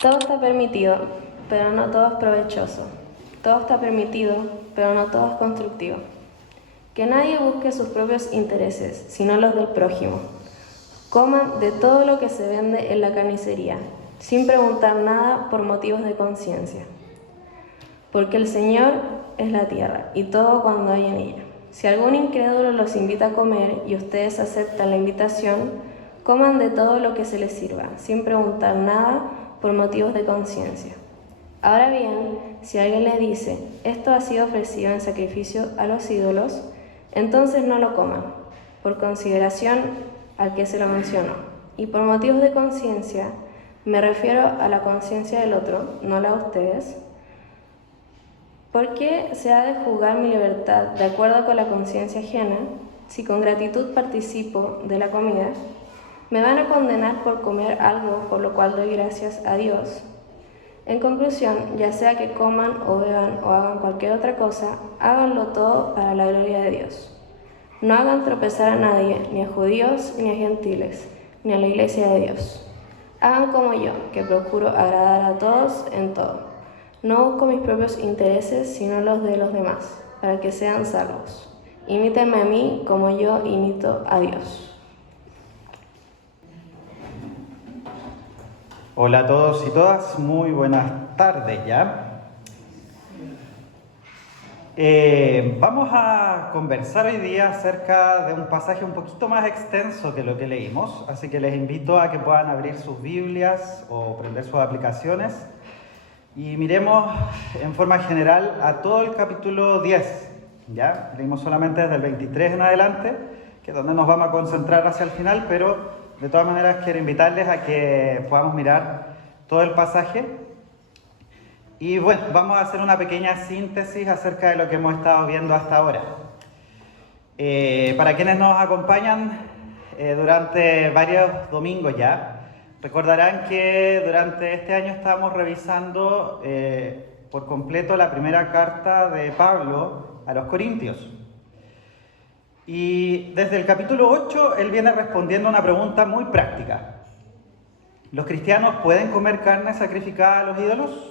Todo está permitido, pero no todo es provechoso. Todo está permitido, pero no todo es constructivo. Que nadie busque sus propios intereses, sino los del prójimo. Coman de todo lo que se vende en la carnicería, sin preguntar nada por motivos de conciencia. Porque el Señor es la tierra y todo cuando hay en ella. Si algún incrédulo los invita a comer y ustedes aceptan la invitación, coman de todo lo que se les sirva, sin preguntar nada por motivos de conciencia. Ahora bien, si alguien le dice, esto ha sido ofrecido en sacrificio a los ídolos, entonces no lo coman, por consideración al que se lo mencionó. Y por motivos de conciencia, me refiero a la conciencia del otro, no la de ustedes. ¿Por qué se ha de juzgar mi libertad de acuerdo con la conciencia ajena, si con gratitud participo de la comida? ¿Me van a condenar por comer algo por lo cual doy gracias a Dios? En conclusión, ya sea que coman o beban o hagan cualquier otra cosa, háganlo todo para la gloria de Dios. No hagan tropezar a nadie, ni a judíos ni a gentiles, ni a la iglesia de Dios. Hagan como yo, que procuro agradar a todos en todo. No busco mis propios intereses, sino los de los demás, para que sean salvos. Imítenme a mí como yo imito a Dios. Hola a todos y todas, muy buenas tardes ya. Vamos a conversar hoy día acerca de un pasaje un poquito más extenso que lo que leímos, así que les invito a que puedan abrir sus Biblias o prender sus aplicaciones y miremos en forma general a todo el capítulo 10, ¿ya? Leímos solamente desde el 23 en adelante, que es donde nos vamos a concentrar hacia el final, pero de todas maneras quiero invitarles a que podamos mirar todo el pasaje. Y bueno, vamos a hacer una pequeña síntesis acerca de lo que hemos estado viendo hasta ahora. Para quienes nos acompañan durante varios domingos ya, recordarán que durante este año estábamos revisando por completo la primera carta de Pablo a los Corintios. Y desde el capítulo 8 él viene respondiendo a una pregunta muy práctica. ¿Los cristianos pueden comer carne sacrificada a los ídolos?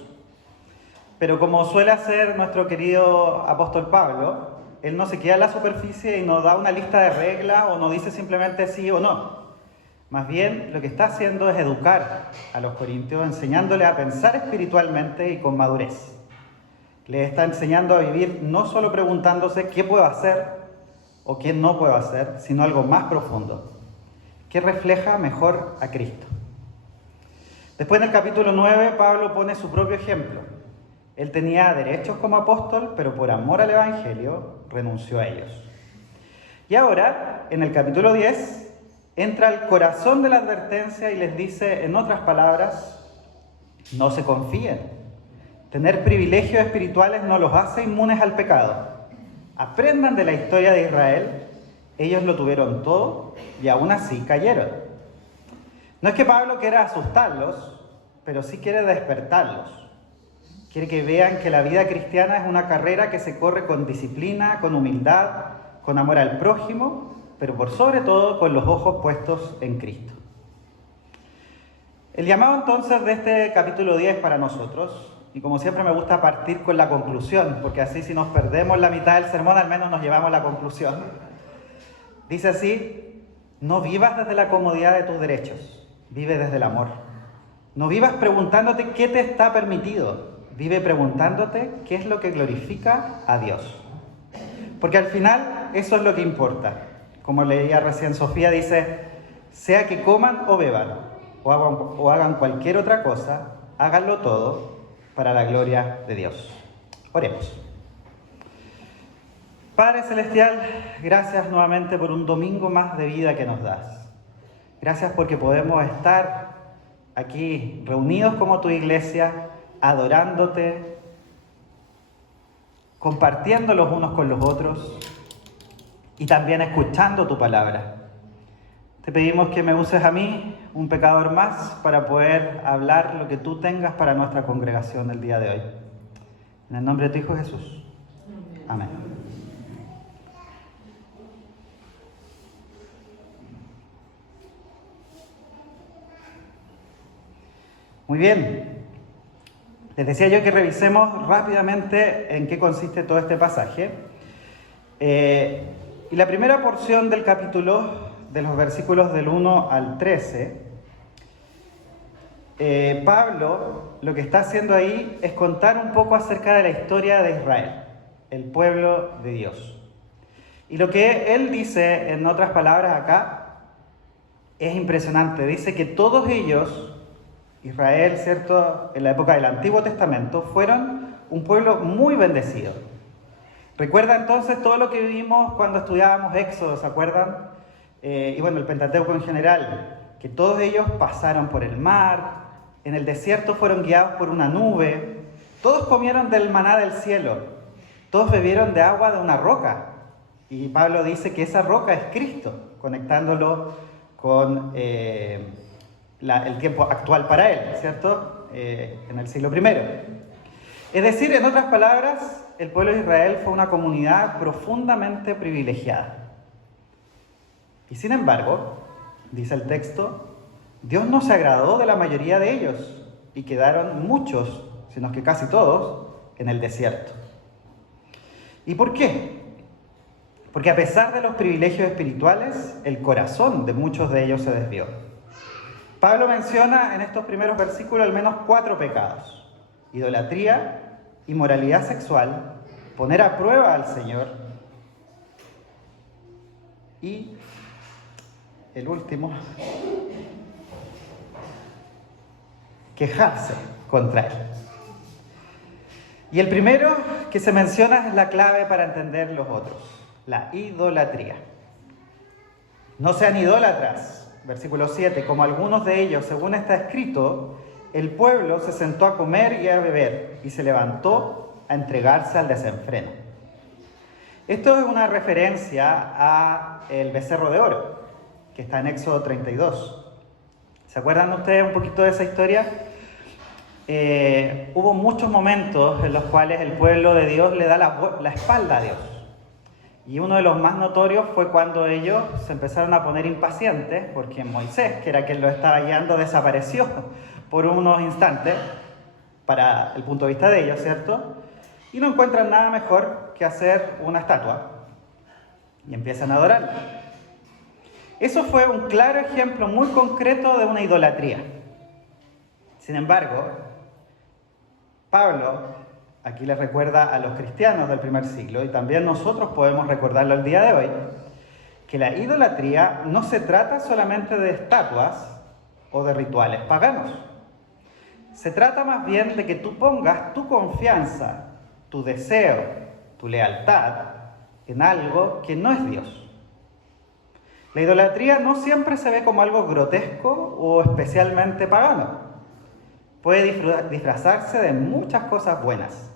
Pero como suele hacer nuestro querido apóstol Pablo, él no se queda en la superficie y nos da una lista de reglas o nos dice simplemente sí o no. Más bien, lo que está haciendo es educar a los corintios, enseñándoles a pensar espiritualmente y con madurez. Les está enseñando a vivir no solo preguntándose qué puedo hacer o qué no puedo hacer, sino algo más profundo, que refleja mejor a Cristo. Después en el capítulo 9, Pablo pone su propio ejemplo. Él tenía derechos como apóstol, pero por amor al Evangelio renunció a ellos. Y ahora, en el capítulo 10, entra al corazón de la advertencia y les dice, en otras palabras, no se confíen. Tener privilegios espirituales no los hace inmunes al pecado. Aprendan de la historia de Israel. Ellos lo tuvieron todo y aún así cayeron. No es que Pablo quiera asustarlos, pero sí quiere despertarlos. Quiere que vean que la vida cristiana es una carrera que se corre con disciplina, con humildad, con amor al prójimo, pero por sobre todo con los ojos puestos en Cristo. El llamado entonces de este capítulo 10 para nosotros, y como siempre me gusta partir con la conclusión, porque así si nos perdemos la mitad del sermón, al menos nos llevamos la conclusión. Dice así, no vivas desde la comodidad de tus derechos, vive desde el amor. No vivas preguntándote qué te está permitido. Vive preguntándote qué es lo que glorifica a Dios. Porque al final eso es lo que importa. Como leía recién Sofía, dice, sea que coman o beban, o hagan cualquier otra cosa, háganlo todo para la gloria de Dios. Oremos. Padre Celestial, gracias nuevamente por un domingo más de vida que nos das. Gracias porque podemos estar aquí reunidos como tu iglesia, adorándote, compartiendo los unos con los otros y también escuchando tu palabra. Te pedimos que me uses a mí, un pecador más, para poder hablar lo que tú tengas para nuestra congregación el día de hoy. En el nombre de tu Hijo Jesús. Amén. Muy bien. Les decía yo que revisemos rápidamente en qué consiste todo este pasaje. Y la primera porción del capítulo, de los versículos del 1 al 13, Pablo lo que está haciendo ahí es contar un poco acerca de la historia de Israel, el pueblo de Dios. Y lo que él dice, en otras palabras acá, es impresionante. Dice que todos ellos, Israel, ¿cierto?, en la época del Antiguo Testamento, fueron un pueblo muy bendecido. Recuerda entonces todo lo que vivimos cuando estudiábamos Éxodo, ¿se acuerdan? Y bueno, el Pentateuco en general, que todos ellos pasaron por el mar, en el desierto fueron guiados por una nube, todos comieron del maná del cielo, todos bebieron de agua de una roca. Y Pablo dice que esa roca es Cristo, conectándolo con el tiempo actual para él, ¿cierto? En el siglo I. Es decir, en otras palabras, el pueblo de Israel fue una comunidad profundamente privilegiada. Y sin embargo, dice el texto, Dios no se agradó de la mayoría de ellos y quedaron muchos, sino que casi todos, en el desierto. ¿Y por qué? Porque a pesar de los privilegios espirituales, el corazón de muchos de ellos se desvió. Pablo menciona en estos primeros versículos al menos 4 pecados: idolatría, inmoralidad sexual, poner a prueba al Señor y el último, quejarse contra él. Y el primero que se menciona es la clave para entender los otros: la idolatría. No sean idólatras, versículo 7, como algunos de ellos, según está escrito, el pueblo se sentó a comer y a beber y se levantó a entregarse al desenfreno. Esto es una referencia a el becerro de oro, que está en Éxodo 32. ¿Se acuerdan ustedes un poquito de esa historia? Hubo muchos momentos en los cuales el pueblo de Dios le da la espalda a Dios. Y uno de los más notorios fue cuando ellos se empezaron a poner impacientes, porque Moisés, que era quien los estaba guiando, desapareció por unos instantes, para el punto de vista de ellos, ¿cierto? Y no encuentran nada mejor que hacer una estatua y empiezan a adorarla. Eso fue un claro ejemplo muy concreto de una idolatría. Sin embargo, Pablo aquí les recuerda a los cristianos del primer siglo, y también nosotros podemos recordarlo el día de hoy, que la idolatría no se trata solamente de estatuas o de rituales paganos. Se trata más bien de que tú pongas tu confianza, tu deseo, tu lealtad en algo que no es Dios. La idolatría no siempre se ve como algo grotesco o especialmente pagano. Puede disfrazarse de muchas cosas buenas.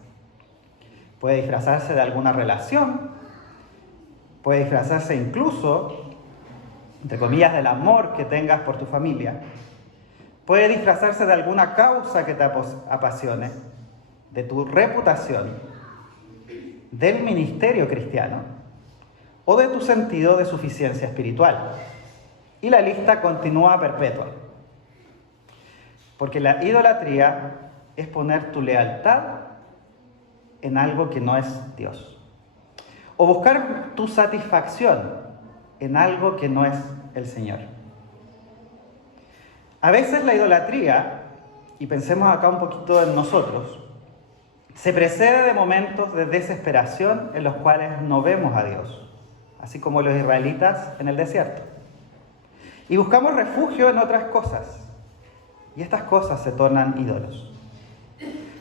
Puede disfrazarse de alguna relación. Puede disfrazarse incluso, entre comillas, del amor que tengas por tu familia. Puede disfrazarse de alguna causa que te apasione, de tu reputación, del ministerio cristiano o de tu sentido de suficiencia espiritual. Y la lista continúa perpetua. Porque la idolatría es poner tu lealtad en algo que no es Dios. O buscar tu satisfacción en algo que no es el Señor. A veces la idolatría, y pensemos acá un poquito en nosotros, se precede de momentos de desesperación en los cuales no vemos a Dios, así como los israelitas en el desierto. Y buscamos refugio en otras cosas, y estas cosas se tornan ídolos.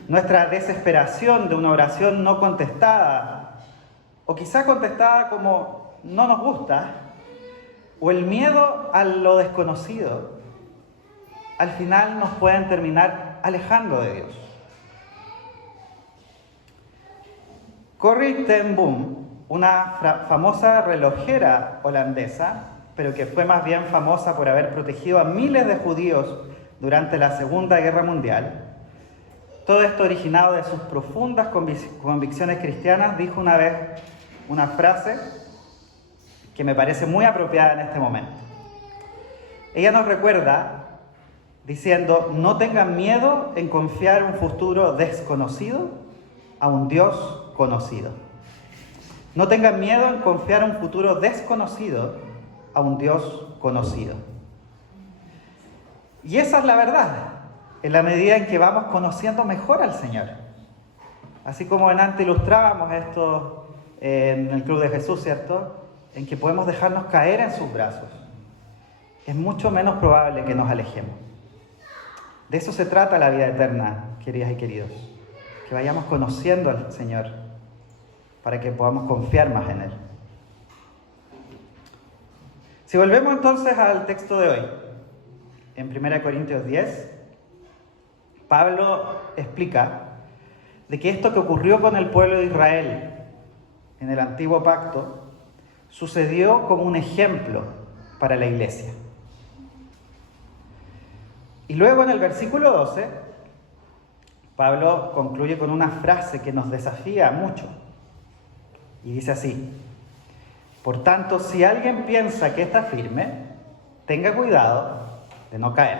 Nuestra desesperación de una oración no contestada, o quizá contestada como no nos gusta, o el miedo a lo desconocido, al final nos pueden terminar alejando de Dios. Corrie ten Boom, una famosa relojera holandesa, pero que fue más bien famosa por haber protegido a miles de judíos durante la Segunda Guerra Mundial, todo esto originado de sus profundas convicciones cristianas, dijo una vez una frase que me parece muy apropiada en este momento. Ella nos recuerda diciendo, no tengan miedo en confiar un futuro desconocido a un Dios conocido. No tengan miedo en confiar un futuro desconocido a un Dios conocido. Y esa es la verdad, en la medida en que vamos conociendo mejor al Señor. Así como antes ilustrábamos esto en el Club de Jesús, ¿cierto? En que podemos dejarnos caer en sus brazos. Es mucho menos probable que nos alejemos. De eso se trata la vida eterna, queridas y queridos. Que vayamos conociendo al Señor para que podamos confiar más en Él. Si volvemos entonces al texto de hoy, en 1 Corintios 10, Pablo explica de que esto que ocurrió con el pueblo de Israel en el antiguo pacto sucedió como un ejemplo para la iglesia. Y luego en el versículo 12, Pablo concluye con una frase que nos desafía mucho. Y dice así: por tanto, si alguien piensa que está firme, tenga cuidado de no caer.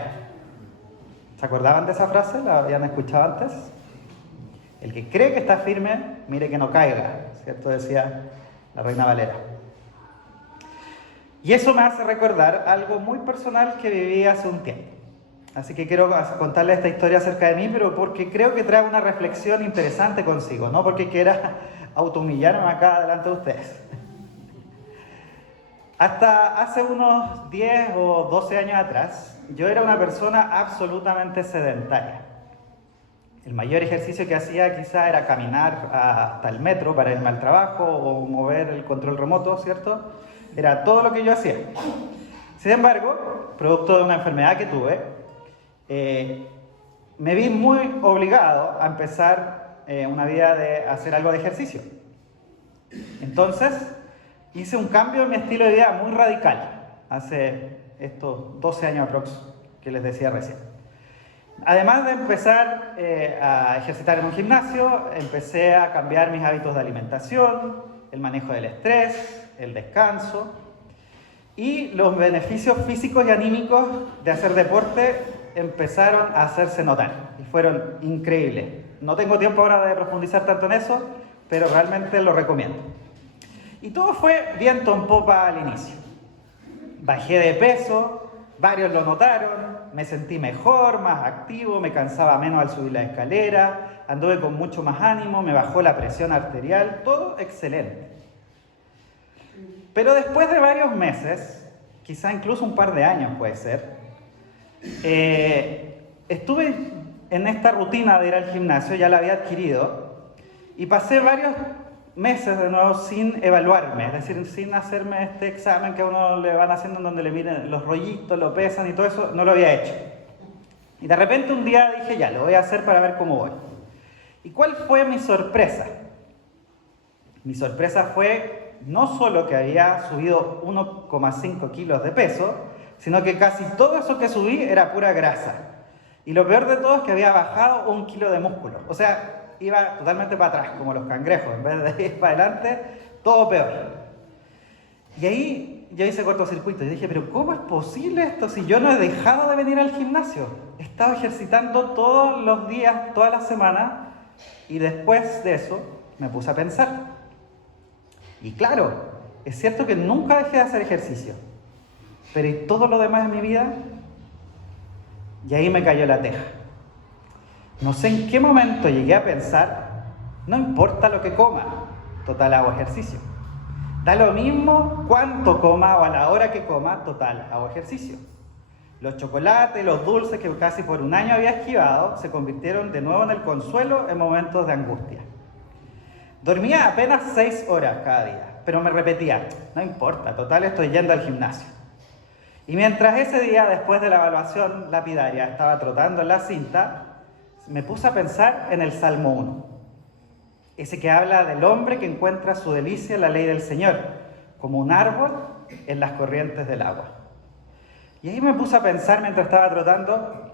¿Se acordaban de esa frase? ¿La habían escuchado antes? El que cree que está firme, mire que no caiga, ¿cierto? Decía la Reina Valera. Y eso me hace recordar algo muy personal que viví hace un tiempo. Así que quiero contarles esta historia acerca de mí, pero porque creo que trae una reflexión interesante consigo, no porque quiera autohumillarme acá delante de ustedes. Hasta hace unos 10 o 12 años atrás, yo era una persona absolutamente sedentaria. El mayor ejercicio que hacía quizá era caminar hasta el metro para irme al trabajo o mover el control remoto, ¿cierto? Era todo lo que yo hacía. Sin embargo, producto de una enfermedad que tuve, me vi muy obligado a empezar una vida de hacer algo de ejercicio. Entonces, hice un cambio en mi estilo de vida muy radical, hace estos 12 años aproximadamente que les decía recién. Además de empezar a ejercitar en un gimnasio, empecé a cambiar mis hábitos de alimentación, el manejo del estrés, el descanso, y los beneficios físicos y anímicos de hacer deporte empezaron a hacerse notar y fueron increíbles. No tengo tiempo ahora de profundizar tanto en eso, pero realmente lo recomiendo. Y todo fue viento en popa al inicio. Bajé de peso, varios lo notaron, me sentí mejor, más activo, me cansaba menos al subir la escalera, anduve con mucho más ánimo, me bajó la presión arterial, todo excelente. Pero después de varios meses, quizá incluso un par de años puede ser, estuve en esta rutina de ir al gimnasio, ya la había adquirido, y pasé varios meses de nuevo sin evaluarme, es decir, sin hacerme este examen que a uno le van haciendo en donde le miren los rollitos, lo pesan y todo eso, no lo había hecho. Y de repente un día dije, ya, lo voy a hacer para ver cómo voy. ¿Y cuál fue mi sorpresa? Mi sorpresa fue no solo que había subido 1,5 kilos de peso, sino que casi todo eso que subí era pura grasa. Y lo peor de todo es que había bajado 1 kilo de músculo. O sea, iba totalmente para atrás, como los cangrejos. En vez de ir para adelante, todo peor. Y ahí yo hice cortocircuito y dije, pero ¿cómo es posible esto si yo no he dejado de venir al gimnasio? He estado ejercitando todos los días, toda la semana, y después de eso me puse a pensar. Y claro, es cierto que nunca dejé de hacer ejercicio, pero ¿y todo lo demás en mi vida? Y ahí me cayó la teja. No sé en qué momento llegué a pensar, no importa lo que coma, total hago ejercicio. Da lo mismo cuánto coma o a la hora que coma, total hago ejercicio. Los chocolates, los dulces que casi por un año había esquivado, se convirtieron de nuevo en el consuelo en momentos de angustia. Dormía apenas 6 horas cada día, pero me repetía, no importa, total estoy yendo al gimnasio. Y mientras ese día, después de la evaluación lapidaria, estaba trotando en la cinta, me puse a pensar en el Salmo 1, ese que habla del hombre que encuentra su delicia en la ley del Señor, como un árbol en las corrientes del agua. Y ahí me puse a pensar mientras estaba trotando,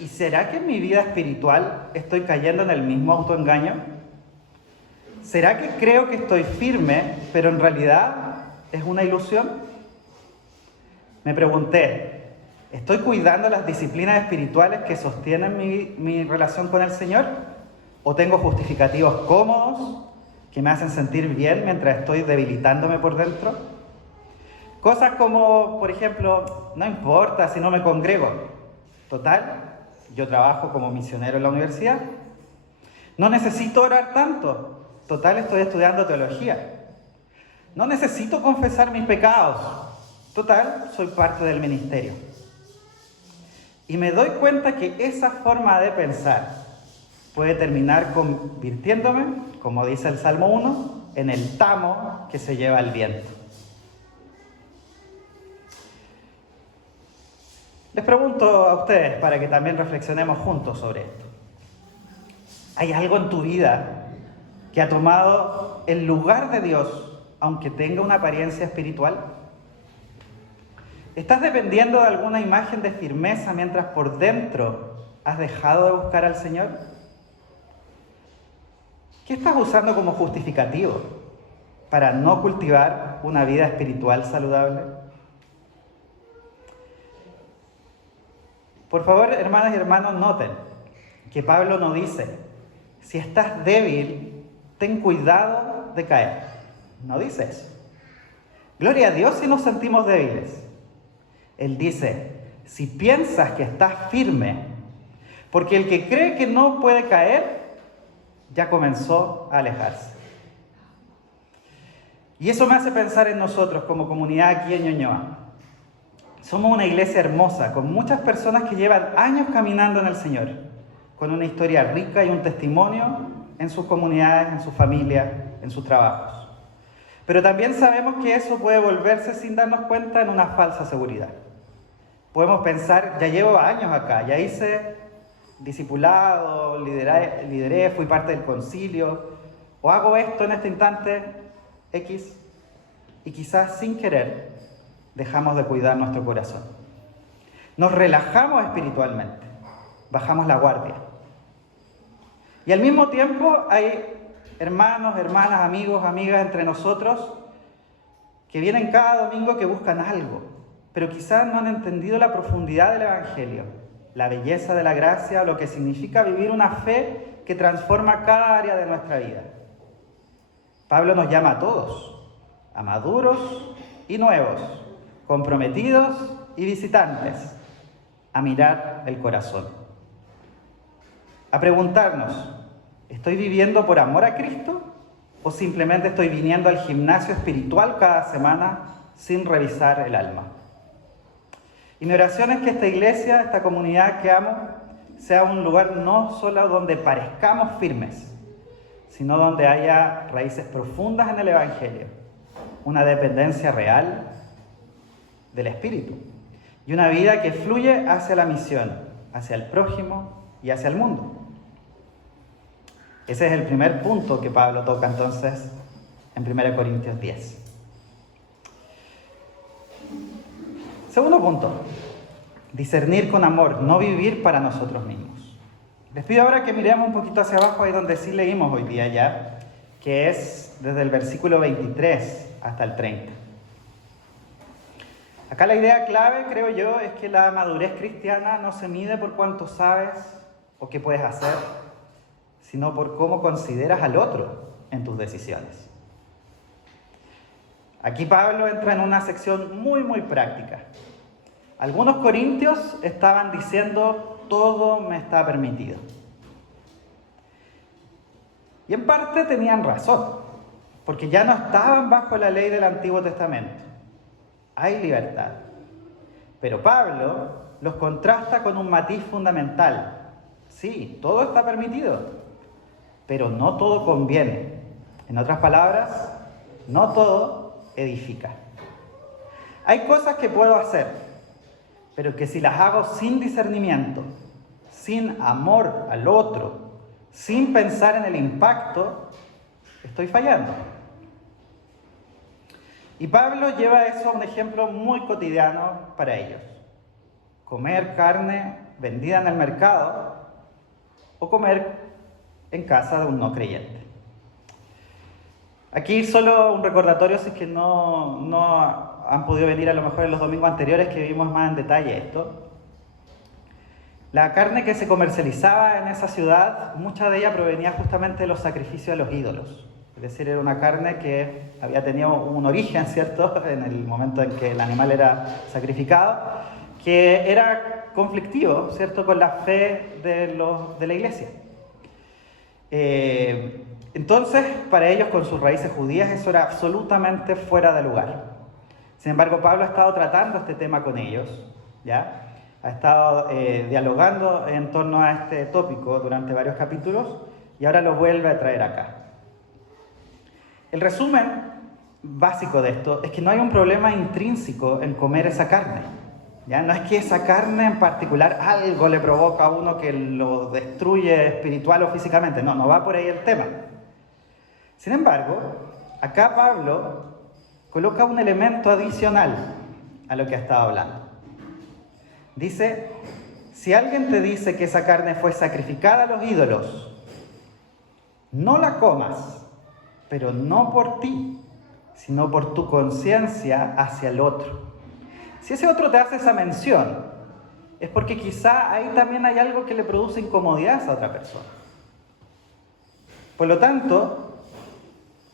¿y será que en mi vida espiritual estoy cayendo en el mismo autoengaño? ¿Será que creo que estoy firme, pero en realidad es una ilusión? Me pregunté, ¿Estoy cuidando las disciplinas espirituales que sostienen mi relación con el Señor? ¿O tengo justificativos cómodos que me hacen sentir bien mientras estoy debilitándome por dentro? Cosas como, por ejemplo, no importa si no me congrego. Total, yo trabajo como misionero en la universidad. No necesito orar tanto. Total, estoy estudiando teología. No necesito confesar mis pecados. Total, soy parte del ministerio. Y me doy cuenta que esa forma de pensar puede terminar convirtiéndome, como dice el Salmo 1, en el tamo que se lleva el viento. Les pregunto a ustedes para que también reflexionemos juntos sobre esto. ¿Hay algo en tu vida que ha tomado el lugar de Dios, aunque tenga una apariencia espiritual? ¿Estás dependiendo de alguna imagen de firmeza mientras por dentro has dejado de buscar al Señor? ¿Qué estás usando como justificativo para no cultivar una vida espiritual saludable? Por favor, hermanas y hermanos, noten que Pablo no dice: si estás débil, ten cuidado de caer. No dice eso. Gloria a Dios si nos sentimos débiles. Él dice: si piensas que estás firme, porque el que cree que no puede caer, ya comenzó a alejarse. Y eso me hace pensar en nosotros como comunidad aquí en Ñuñoa. Somos una iglesia hermosa, con muchas personas que llevan años caminando en el Señor, con una historia rica y un testimonio en sus comunidades, en sus familias, en sus trabajos. Pero también sabemos que eso puede volverse, sin darnos cuenta, en una falsa seguridad. Podemos pensar: ya llevo años acá, ya hice discipulado, lideré, fui parte del concilio, o hago esto en este instante X, y quizás sin querer dejamos de cuidar nuestro corazón. Nos relajamos espiritualmente, bajamos la guardia. Y al mismo tiempo hay hermanos, hermanas, amigos, amigas entre nosotros que vienen cada domingo, que buscan algo, pero quizás no han entendido la profundidad del Evangelio, la belleza de la gracia, o lo que significa vivir una fe que transforma cada área de nuestra vida. Pablo nos llama a todos, a maduros y nuevos, comprometidos y visitantes, a mirar el corazón, a preguntarnos: ¿estoy viviendo por amor a Cristo o simplemente estoy viniendo al gimnasio espiritual cada semana sin revisar el alma? Y mi oración es que esta iglesia, esta comunidad que amo, sea un lugar no solo donde parezcamos firmes, sino donde haya raíces profundas en el Evangelio, una dependencia real del Espíritu y una vida que fluye hacia la misión, hacia el prójimo y hacia el mundo. Ese es el primer punto que Pablo toca entonces en 1 Corintios 10. Segundo punto: discernir con amor, no vivir para nosotros mismos. Les pido ahora que miremos un poquito hacia abajo, ahí donde sí leímos hoy día ya, que es desde el versículo 23 hasta el 30. Acá la idea clave, creo yo, es que la madurez cristiana no se mide por cuánto sabes o qué puedes hacer, sino por cómo consideras al otro en tus decisiones. Aquí Pablo entra en una sección muy práctica. Algunos corintios estaban diciendo: todo me está permitido. Y en parte tenían razón, porque ya no estaban bajo la ley del Antiguo Testamento. Hay libertad. Pero Pablo los contrasta con un matiz fundamental. Sí, todo está permitido, pero no todo conviene. En otras palabras, no todo edifica. Hay cosas que puedo hacer, pero que si las hago sin discernimiento, sin amor al otro, sin pensar en el impacto, estoy fallando. Y Pablo lleva eso a un ejemplo muy cotidiano para ellos: comer carne vendida en el mercado o comer en casa de un no creyente. Aquí solo un recordatorio, si es que no han podido venir a lo mejor en los domingos anteriores, que vimos más en detalle esto. La carne que se comercializaba en esa ciudad, mucha de ella provenía justamente de los sacrificios de los ídolos. Es decir, era una carne que había tenido un origen, ¿cierto?, en el momento en que el animal era sacrificado, que era conflictivo, ¿cierto?, con la fe de la iglesia. Entonces, para ellos, con sus raíces judías, eso era absolutamente fuera de lugar. Sin embargo, Pablo ha estado tratando este tema con ellos, ¿ya? Ha estado dialogando en torno a este tópico durante varios capítulos y ahora lo vuelve a traer acá. El resumen básico de esto es que no hay un problema intrínseco en comer esa carne, ¿ya? No es que esa carne en particular algo le provoca a uno que lo destruye espiritual o físicamente, no va por ahí el tema. Sin embargo, acá Pablo coloca un elemento adicional a lo que ha estado hablando. Dice, si alguien te dice que esa carne fue sacrificada a los ídolos, no la comas, pero no por ti, sino por tu conciencia hacia el otro. Si ese otro te hace esa mención, es porque quizá ahí también hay algo que le produce incomodidad a esa otra persona. Por lo tanto,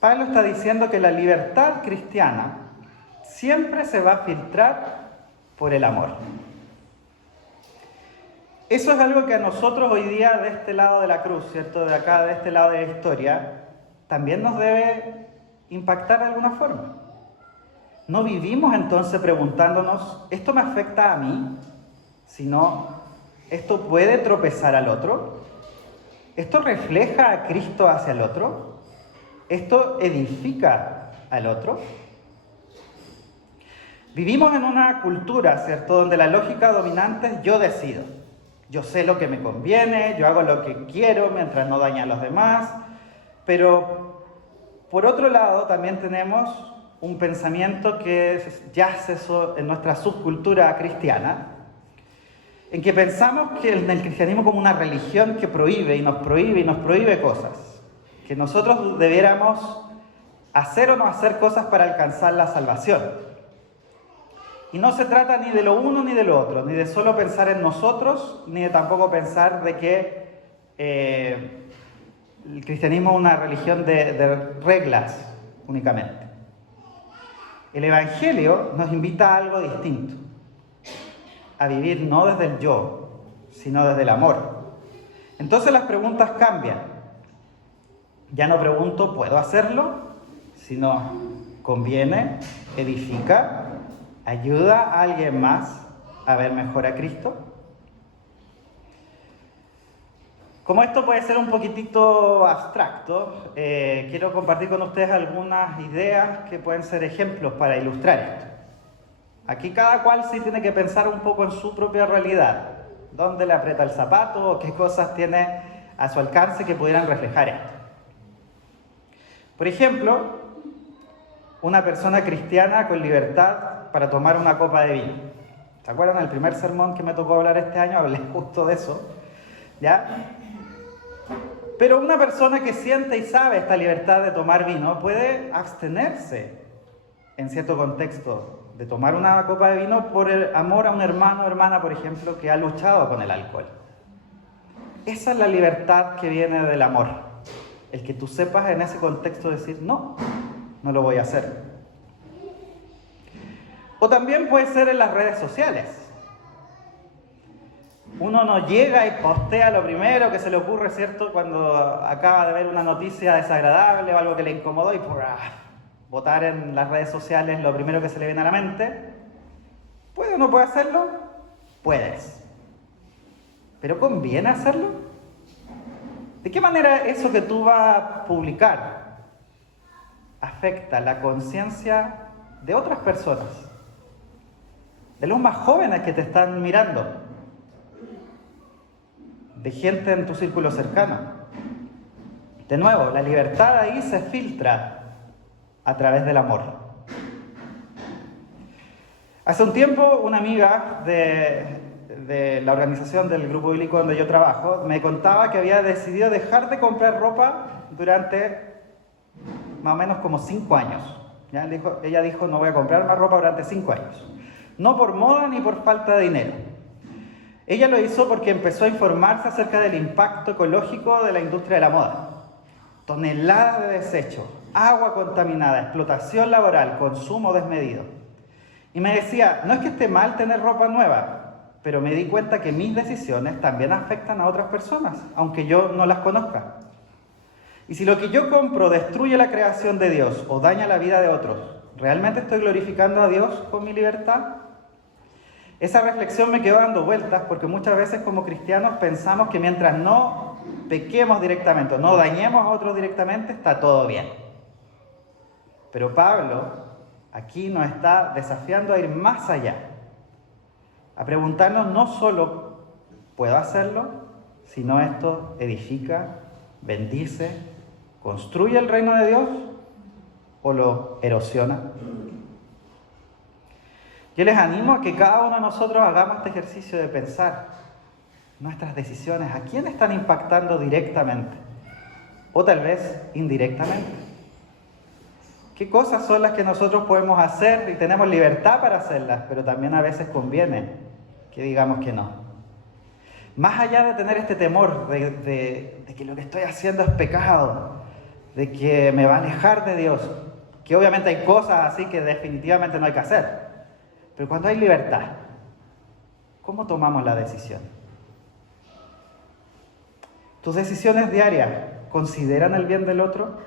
Pablo está diciendo que la libertad cristiana siempre se va a filtrar por el amor. Eso es algo que a nosotros hoy día de este lado de la cruz, ¿cierto?, de acá, de este lado de la historia, también nos debe impactar de alguna forma. No vivimos entonces preguntándonos, ¿esto me afecta a mí? Sino, ¿esto puede tropezar al otro? ¿Esto refleja a Cristo hacia el otro? ¿Esto edifica al otro? Vivimos en una cultura, ¿cierto?, donde la lógica dominante es yo decido. Yo sé lo que me conviene, yo hago lo que quiero mientras no daña a los demás. Pero, por otro lado, también tenemos un pensamiento que yace en nuestra subcultura cristiana, en que pensamos que en el cristianismo como una religión que prohíbe y nos prohíbe y nos prohíbe cosas, que nosotros debiéramos hacer o no hacer cosas para alcanzar la salvación. Y no se trata ni de lo uno ni de lo otro, ni de solo pensar en nosotros, ni de tampoco pensar de que el cristianismo es una religión de reglas únicamente. El Evangelio nos invita a algo distinto, a vivir no desde el yo, sino desde el amor. Entonces las preguntas cambian. Ya no pregunto, ¿puedo hacerlo?, sino, ¿conviene? ¿Edifica? ¿Ayuda a alguien más a ver mejor a Cristo? Como esto puede ser un poquitito abstracto, quiero compartir con ustedes algunas ideas que pueden ser ejemplos para ilustrar esto. Aquí cada cual sí tiene que pensar un poco en su propia realidad, dónde le aprieta el zapato o qué cosas tiene a su alcance que pudieran reflejar esto. Por ejemplo, una persona cristiana con libertad para tomar una copa de vino. ¿Se acuerdan del primer sermón que me tocó hablar este año? Hablé justo de eso, ¿ya? Pero una persona que siente y sabe esta libertad de tomar vino puede abstenerse, en cierto contexto, de tomar una copa de vino por el amor a un hermano o hermana, por ejemplo, que ha luchado con el alcohol. Esa es la libertad que viene del amor. El que tú sepas en ese contexto decir, no lo voy a hacer. O también puede ser en las redes sociales. Uno no llega y postea lo primero que se le ocurre, ¿cierto?, cuando acaba de ver una noticia desagradable o algo que le incomodó y botar en las redes sociales lo primero que se le viene a la mente. ¿Puede o no puede hacerlo? Puedes. ¿Pero conviene hacerlo? ¿De qué manera eso que tú vas a publicar afecta la conciencia de otras personas? De los más jóvenes que te están mirando, de gente en tu círculo cercano. De nuevo, la libertad ahí se filtra a través del amor. Hace un tiempo, una amiga de la organización del grupo bíblico donde yo trabajo me contaba que había decidido dejar de comprar ropa durante más o menos como 5 años. ¿Ya? Ella dijo, no voy a comprar más ropa durante 5 años. No por moda ni por falta de dinero. Ella lo hizo porque empezó a informarse acerca del impacto ecológico de la industria de la moda. Toneladas de desechos, agua contaminada, explotación laboral, consumo desmedido. Y me decía, no es que esté mal tener ropa nueva, pero me di cuenta que mis decisiones también afectan a otras personas, aunque yo no las conozca. Y si lo que yo compro destruye la creación de Dios o daña la vida de otros, ¿realmente estoy glorificando a Dios con mi libertad? Esa reflexión me quedó dando vueltas porque muchas veces como cristianos pensamos que mientras no pequemos directamente, no dañemos a otros directamente, está todo bien. Pero Pablo aquí nos está desafiando a ir más allá, a preguntarnos no solo, ¿puedo hacerlo? Sino esto edifica, bendice, construye el reino de Dios o lo erosiona. Yo les animo a que cada uno de nosotros hagamos este ejercicio de pensar nuestras decisiones, ¿a quién están impactando directamente? O tal vez indirectamente. ¿Qué cosas son las que nosotros podemos hacer y tenemos libertad para hacerlas, pero también a veces conviene que digamos que no? Más allá de tener este temor de que lo que estoy haciendo es pecado, de que me va a alejar de Dios, que obviamente hay cosas así que definitivamente no hay que hacer. Pero cuando hay libertad, ¿cómo tomamos la decisión? ¿Tus decisiones diarias consideran el bien del otro?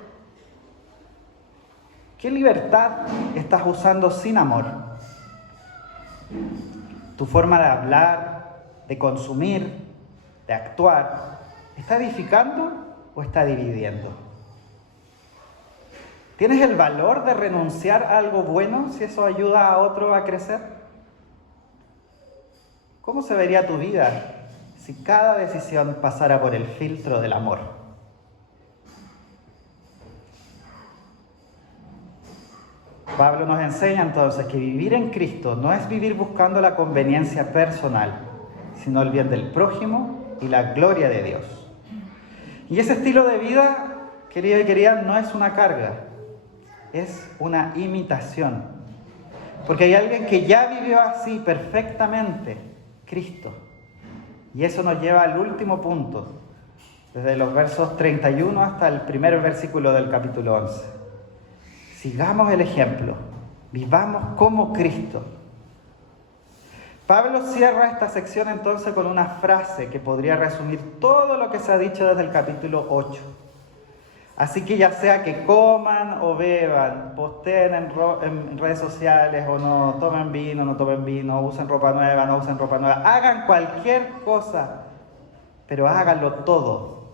¿Qué libertad estás usando sin amor? ¿Tu forma de hablar, de consumir, de actuar, está edificando o está dividiendo? ¿Tienes el valor de renunciar a algo bueno si eso ayuda a otro a crecer? ¿Cómo se vería tu vida si cada decisión pasara por el filtro del amor? Pablo nos enseña entonces que vivir en Cristo no es vivir buscando la conveniencia personal, sino el bien del prójimo y la gloria de Dios. Y ese estilo de vida, querido y querida, no es una carga, es una imitación. Porque hay alguien que ya vivió así perfectamente, Cristo. Y eso nos lleva al último punto, desde los versos 31 hasta el primer versículo del capítulo 11. Sigamos el ejemplo, vivamos como Cristo. Pablo cierra esta sección entonces con una frase que podría resumir todo lo que se ha dicho desde el capítulo 8. Así que ya sea que coman o beban, posteen en redes sociales o no, tomen vino, usen ropa nueva, no usen ropa nueva, hagan cualquier cosa, pero háganlo todo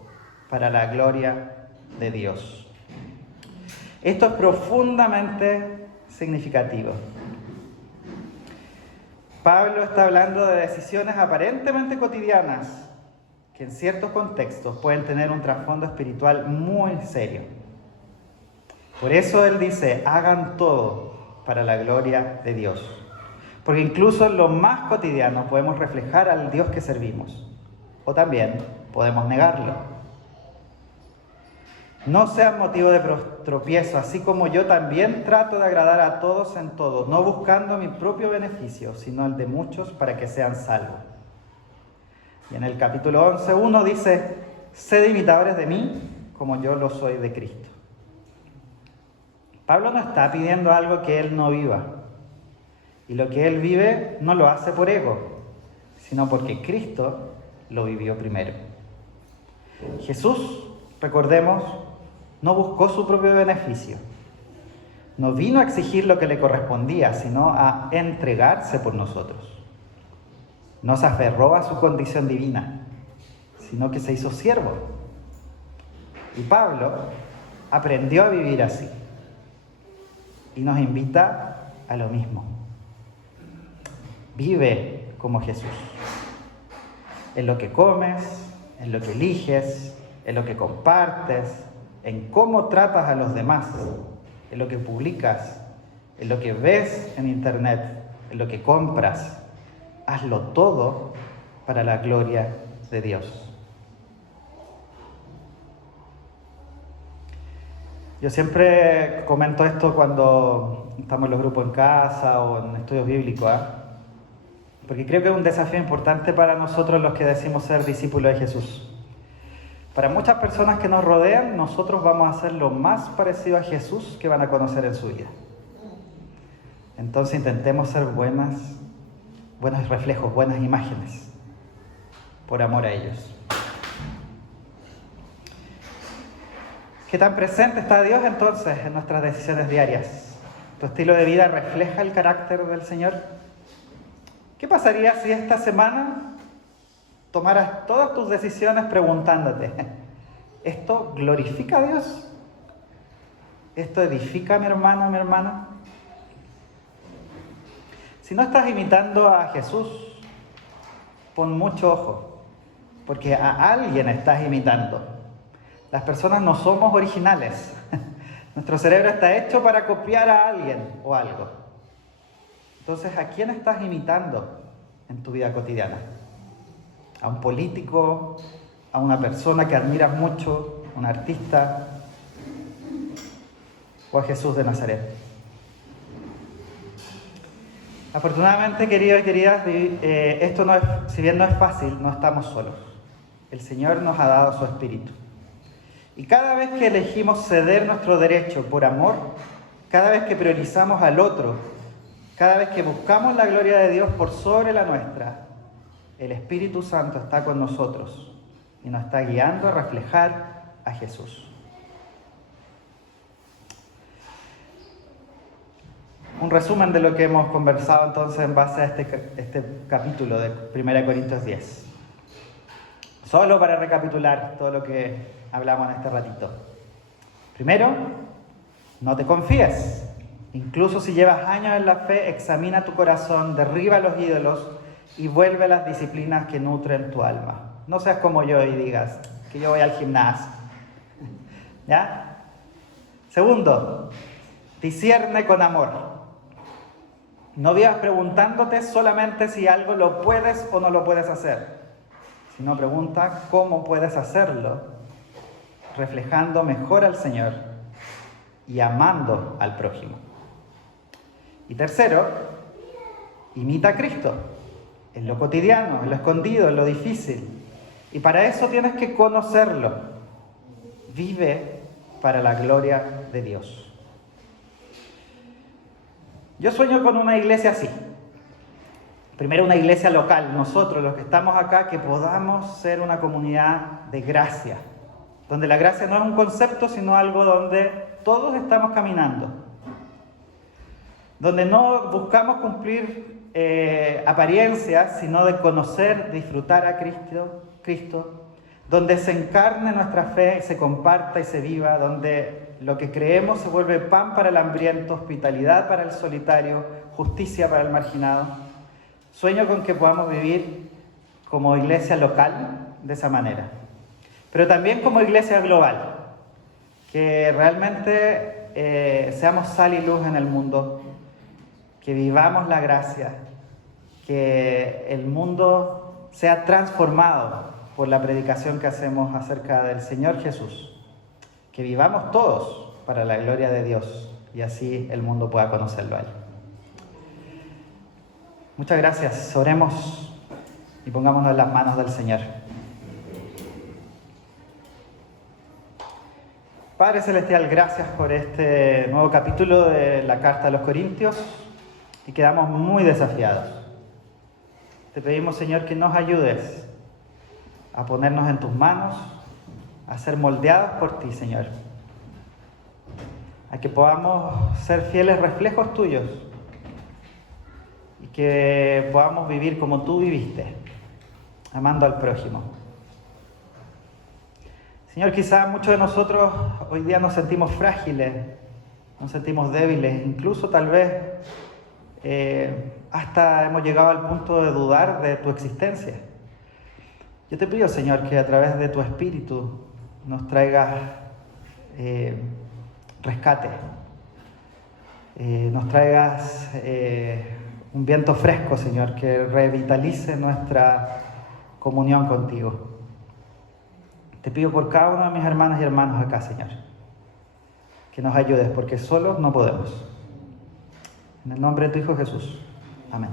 para la gloria de Dios. Esto es profundamente significativo. Pablo está hablando de decisiones aparentemente cotidianas que en ciertos contextos pueden tener un trasfondo espiritual muy serio. Por eso él dice, hagan todo para la gloria de Dios. Porque incluso en lo más cotidiano podemos reflejar al Dios que servimos. O también podemos negarlo. No sean motivo de tropiezo, así como yo también trato de agradar a todos en todo, no buscando mi propio beneficio, sino el de muchos para que sean salvos. Y en el capítulo 11:1 dice, sed imitadores de mí, como yo lo soy de Cristo. Pablo no está pidiendo algo que él no viva. Y lo que él vive no lo hace por ego, sino porque Cristo lo vivió primero. Jesús, recordemos, no buscó su propio beneficio. No vino a exigir lo que le correspondía, sino a entregarse por nosotros. No se aferró a su condición divina, sino que se hizo siervo. Y Pablo aprendió a vivir así. Y nos invita a lo mismo. Vive como Jesús. En lo que comes, en lo que eliges, en lo que compartes, en cómo tratas a los demás, en lo que publicas, en lo que ves en internet, en lo que compras. Hazlo todo para la gloria de Dios. Yo siempre comento esto cuando estamos en los grupos en casa o en estudios bíblicos, porque creo que es un desafío importante para nosotros los que decimos ser discípulos de Jesús. Para muchas personas que nos rodean, nosotros vamos a ser lo más parecido a Jesús que van a conocer en su vida. Entonces intentemos ser buenos reflejos, buenas imágenes, por amor a ellos. ¿Qué tan presente está Dios entonces en nuestras decisiones diarias? ¿Tu estilo de vida refleja el carácter del Señor? ¿Qué pasaría si esta semana tomaras todas tus decisiones preguntándote, ¿esto glorifica a Dios? ¿Esto edifica a mi hermano, a mi hermana? Si no estás imitando a Jesús, pon mucho ojo, porque a alguien estás imitando. Las personas no somos originales. Nuestro cerebro está hecho para copiar a alguien o algo. Entonces, ¿a quién estás imitando en tu vida cotidiana? ¿A un político? ¿A una persona que admiras mucho? ¿Un artista? ¿O a Jesús de Nazaret? Afortunadamente, queridos y queridas, esto no es, si bien no es fácil, no estamos solos. El Señor nos ha dado su Espíritu. Y cada vez que elegimos ceder nuestro derecho por amor, cada vez que priorizamos al otro, cada vez que buscamos la gloria de Dios por sobre la nuestra, el Espíritu Santo está con nosotros y nos está guiando a reflejar a Jesús. Un resumen de lo que hemos conversado entonces en base a este capítulo de 1 Corintios 10. Solo para recapitular todo lo que hablamos en este ratito. Primero, no te confíes. Incluso si llevas años en la fe, examina tu corazón, derriba los ídolos y vuelve a las disciplinas que nutren tu alma. No seas como yo y digas que yo voy al gimnasio. ¿Ya? Segundo, discierne con amor. No vivas preguntándote solamente si algo lo puedes o no lo puedes hacer, sino pregunta cómo puedes hacerlo, reflejando mejor al Señor y amando al prójimo. Y tercero, imita a Cristo en lo cotidiano, en lo escondido, en lo difícil. Y para eso tienes que conocerlo. Vive para la gloria de Dios. Yo sueño con una iglesia así. Primero, una iglesia local, nosotros los que estamos acá, que podamos ser una comunidad de gracia, donde la gracia no es un concepto, sino algo donde todos estamos caminando, donde no buscamos cumplir apariencias, sino de conocer, disfrutar a Cristo, donde se encarne nuestra fe y se comparta y se viva, donde lo que creemos se vuelve pan para el hambriento, hospitalidad para el solitario, justicia para el marginado. Sueño con que podamos vivir como iglesia local de esa manera, pero también como iglesia global, que realmente seamos sal y luz en el mundo, que vivamos la gracia, que el mundo sea transformado por la predicación que hacemos acerca del Señor Jesús, que vivamos todos para la gloria de Dios y así el mundo pueda conocerlo a Él. Muchas gracias. Oremos y pongámonos en las manos del Señor. Padre Celestial, gracias por este nuevo capítulo de la Carta a los Corintios y quedamos muy desafiados. Te pedimos, Señor, que nos ayudes a ponernos en tus manos, a ser moldeados por ti, Señor, a que podamos ser fieles reflejos tuyos y que podamos vivir como tú viviste, amando al prójimo. Señor, quizás muchos de nosotros hoy día nos sentimos frágiles, nos sentimos débiles, incluso tal vez hasta hemos llegado al punto de dudar de tu existencia. Yo te pido, Señor, que a través de tu Espíritu nos traigas rescate, nos traigas un viento fresco, Señor, que revitalice nuestra comunión contigo. Te pido por cada uno de mis hermanas y hermanos acá, Señor, que nos ayudes, porque solos no podemos. En el nombre de tu Hijo Jesús. Amén.